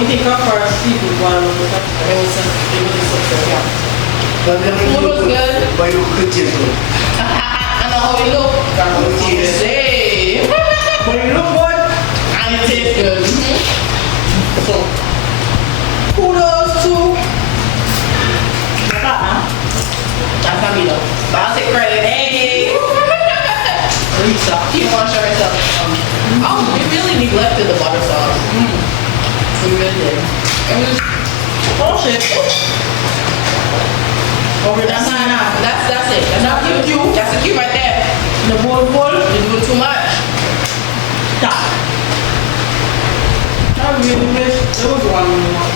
we take our first seafood one. It was a success, yeah. But the Food was good. But you could taste good. I know how we look. Say. But you look good. And it tastes good. So, kudos to my partner. That's not me though. But I'll take credit. Hey! Lisa. You want to show yourself? Oh, we really neglected the butter sauce. We really did. It was, oh shit. Oh, that's not enough. That's it. That's the cue. That's the cue right there. The bowl full. You're doing too much. Stop. I really wish there was one more.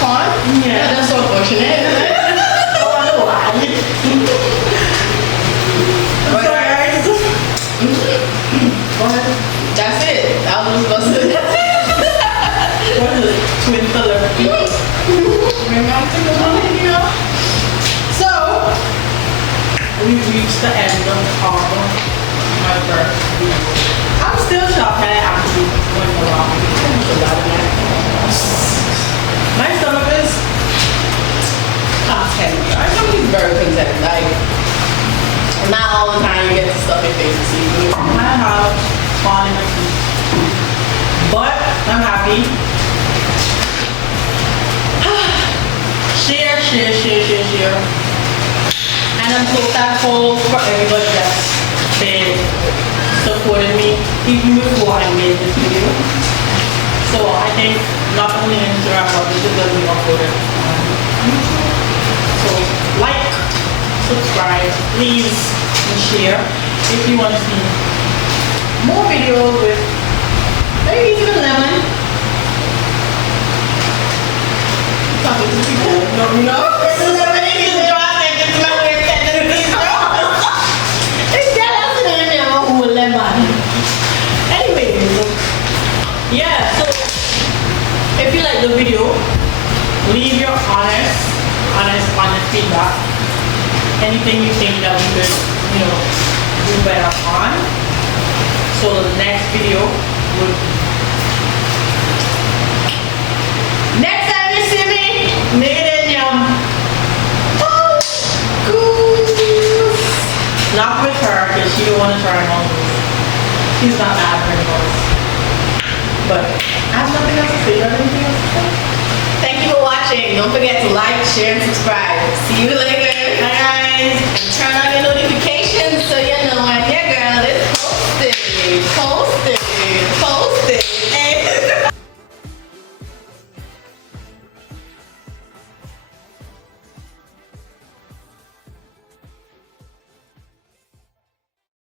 Fun? Yeah. That's so unfortunate. Oh, I know why. I'm sorry. Go ahead. That's it. I was supposed to. What is it? Twin color. So, we've reached the end of my first video. I'm still shocked that I actually went along. My stomach is content. My stomach is very content. Like, not all the time you get to stuff your face to see. I have fun in my teeth. But I'm happy. Share. And I'm so thankful for everybody that's been supporting me even before I made this video. So I think not only on Instagram but this is going to be uploaded on YouTube. So like, subscribe, please, and share if you want to see more videos with maybe even lemon. Talking to people, no. Yeah, so if you like the video, leave your honest feedback. Anything you think that we could, do better on. So the next video would. Next time you see me, make it yum. Oh, goose. Not with her because she don't want to try all this. She's not mad for anymore. But I have nothing else to say. You have anything else to say? Thank you for watching. Don't forget to like, share, and subscribe. See you later.